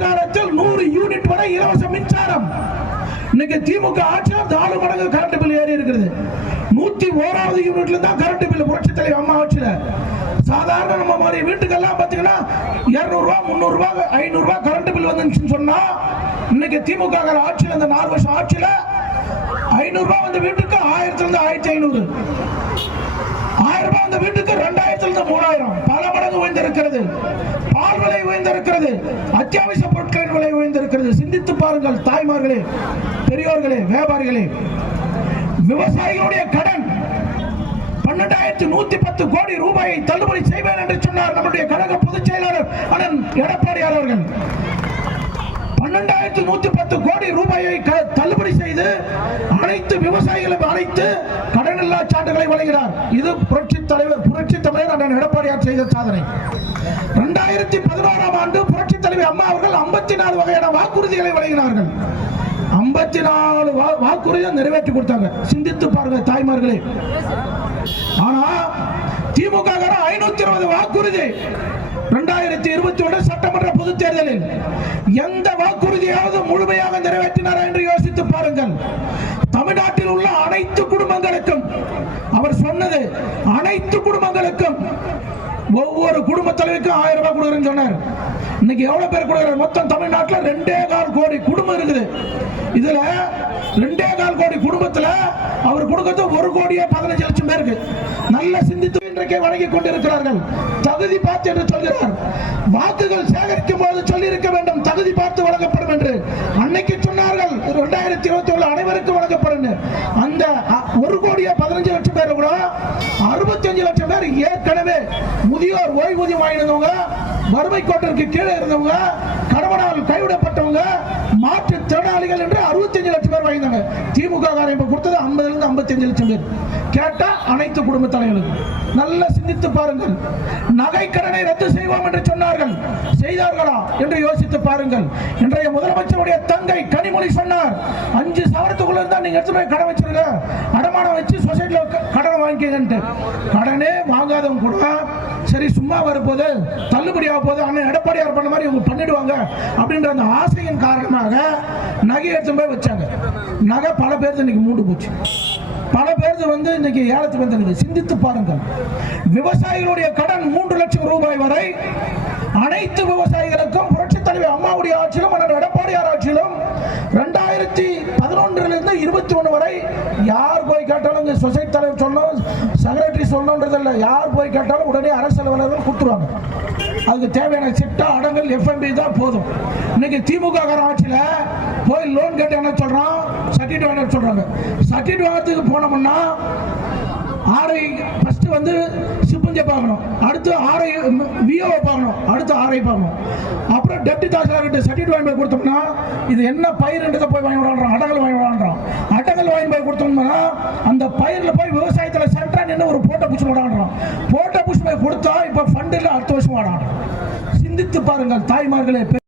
மின்சாரத்தில் நூறு யூனிட் வரை இலவச மின்சாரம். இன்னைக்கு திமுக ஆட்சியில் நாலு மடங்கு கரண்ட் பில் ஏறி இருக்கிறது. நூத்தி ஓராவது யூனிட்ல தான் கரண்ட் பில் புரட்சி தலைவி அம்மா ஆட்சியில. சாதாரண நம்ம மாதிரி வீட்டுக்கெல்லாம் பார்த்தீங்கன்னா இரநூறுவா முந்நூறுரூவா ஐநூறுரூவா கரண்ட் பில் வந்துச்சுன்னு சொன்னா இன்னைக்கு திமுக ஆட்சியில் அந்த நாலு வருஷம் ஆட்சியில ஐநூறு ரூபா வந்து வீட்டுக்கு ஆயிரத்துல இருந்து ஆயிரத்தி ஐநூறு. உயர்ந்திருக்கிறது. பால் விலை உயர்ந்திருக்கிறது. அத்தியாவசிய பொருட்களின் விலை உயர்ந்திருக்கிறது. சிந்தித்து பாருங்கள் தாய்மார்களே பெரியோர்களே வியாபாரிகளே. விவசாயிகளுடைய கடன் பன்னெண்டாயிரத்தி நூத்தி பத்து கோடி ரூபாயை தள்ளுபடி செய்வேன் என்று சொன்னார் நம்முடைய கழக பொதுச் செயலாளர் அண்ணன் எடப்பாடியார் அவர்கள். பன்னெண்டாயிரத்தி நூத்தி பத்து கோடி ரூபாயை தள்ளுபடி செய்து அனைத்து விவசாயிகளும் அனைத்து கடன் இல்லா சான்றுகளை வழங்கினார். இது புரட்சி தலைவர் புரட்சி தலைவர் அண்ணன் எடப்பாடியார் செய்த சாதனை. இரண்டாயிரத்தி பதினோராம் ஆண்டு புரட்சி தலைவர் அம்மா அவர்கள் ஐம்பத்தி நாலு வகையான வாக்குறுதிகளை வழங்கினார்கள். ஐம்பத்தி நாலு வாக்குறுதியை நிறைவேற்றி கொடுத்தாங்க. சிந்தித்து பாருங்க தாய்மார்களே. ஆனா திமுக ஐநூத்தி இருபது வாக்குறுதி இரண்டாயிரத்தி இருபத்தி ஒன்று சட்டமன்ற பொதுத் தேர்தலில் எந்த வாக்குறுதியாவது முழுமையாக நிறைவேற்றினாரா என்று யோசித்து பாருங்கள் தமிழ்நாட்டில் உள்ள அனைத்து குடும்பங்களுக்கும் அவர் சொன்னது அனைத்து ஒவ்வொரு குடும்ப தலைவிக்கும் ஆயிரம் ரூபாய் கொடுக்குறேன்னு சொன்னார். இன்னைக்கு எவ்வளவு பேர் கொடுக்குறாரு மொத்தம் தமிழ்நாட்டில் ரெண்டே கால் கோடி குடும்பம் இருக்குது. இதுல ரெண்டே கால் கோடி குடும்பத்துல அவர் கொடுக்கறது ஒரு கோடியே பதினஞ்சு லட்சம் பேருக்கு நல்ல சிந்தித்து இன்றைக்கே வழங்கி கொண்டிருக்கிறார்கள். தகுதி பார்த்து என்று சொல்கிறார். வாக்குகள் சேகரிக்கும் போது சொல்லி இருக்க வேண்டும். தகுதி பார்த்து வழங்கப்படும் என்று. அன்னைக்கு சொன்னார்கள் இரண்டாயிரத்தி இருபத்தி ஒன்று அனைவருக்கும் வழங்கப்படும் அந்த அ, ஒரு கோடியே பதினஞ்சு லட்சம் பேர் கூட அறுபத்தஞ்சு லட்சம் பேர் ஏற்கனவே முதியோர் ஓய்வூதியம் வாங்கினவங்க வறுமை கோட்டிற்கு கீழே இருந்தவங்க கணவனால் கைவிடப்பட்டவங்க மாற்றுத்திறனாளிகள் என்று அறுபத்தஞ்சு லட்சம் பேர் வாங்கினாங்க திமுக காரன் இப்போ கொடுத்தது ஐம்பதுலேருந்து ஐம்பத்தஞ்சு லட்சம் பேர். கேட்டால் அனைத்து குடும்ப தலைவர்களுக்கு நல்ல சிந்தித்து பாருங்கள். நகை கடனை ரத்து செய்வோம் என்று சொன்னார்கள். செய்தார்களா என்று யோசித்து பாருங்கள். இன்றைய முதலமைச்சருடைய தங்கை கனிமொழி சொன்னார். அஞ்சு சவரத்துக்குள்ள இருந்தா நீங்கள் எடுத்து போய் கடன் வச்சிருங்க. கடன் வாங்கிக்கங்கன்ட்டு. கடனே வாங்காதவங்க கூட சரி சும்மா வரப்போது தள்ளுபடி ஆக போது அண்ணன் எடப்பாடியார் பண்ண மாதிரி இவங்க பண்ணிடுவாங்க அப்படின்ற அந்த ஆசையின் காரணமாக நகை எடுத்து போய் வச்சாங்க. நகை பல பேருக்கு இன்னைக்கு மூண்டு போச்சு. பல பேருக்கு வந்து இன்னைக்கு ஏலத்துக்கு வந்திருக்கு சிந்தித்து பாருங்கள். விவசாயிகளுடைய கடன் மூன்று லட்சம் ரூபாய் வரை அனைத்து விவசாயிகளுக்கும் புரட்சித் தலைவர் அம்மாவுடைய ஆட்சியிலும் அண்ணன் எடப்பாடியார் ஆட்சியிலும் ரெண்டாயிரத்தி பதினொன்றுல இருந்து இருபத்தி ஒன்று வரை யார் சொசைட்டி தலைவர் சொல்லணும் செக்ரட்டரி சொல்லணுன்றது இல்லை யார் போய் கேட்டாலும் உடனே அரசு அலுவலர்கள் கொடுத்துருவாங்க. அதுக்கு தேவையான சிட்டா அடங்கல் எஃப்எம்பி தான் போதும். இன்னைக்கு திமுக ஆட்சியில் போய் லோன் கேட்டு என்ன சொல்கிறான் சர்டிஃபிகேட் வாங்க சொல்கிறாங்க சர்டிஃபிகேட் வாங்கறதுக்கு போனோம்னா ஆர்ஐ ஃபர்ஸ்ட் வந்து சிப்பஞ்சை பார்க்கணும். அடுத்து ஆர்ஐ விஓவை பார்க்கணும். அடுத்து ஆர்ஐ பார்க்கணும். அப்புறம் டெப்டி தாசில்தார்கிட்ட சர்டிஃபிகேட் வாங்கி கொடுத்தோம்னா இது என்ன பயிர்ன்றதை போய் வாங்கி விளாடுறோம் அடங்கல் வாங்கி விளாடுறோம் அடங்கல் போய் கொடுத்தோம்னா அந்த பயிரில் போய் விவசாயத்தில் சென்ட்ரா நின்று ஒரு போட்டோ பூச்சி விடாடுறோம் போட்டோ பூச்சி போய் கொடுத்தா இப்போ ஃபண்டில் அடுத்த வருஷம் விளாடுறோம் சிந்தித்து பாருங்கள் தாய்மார்களே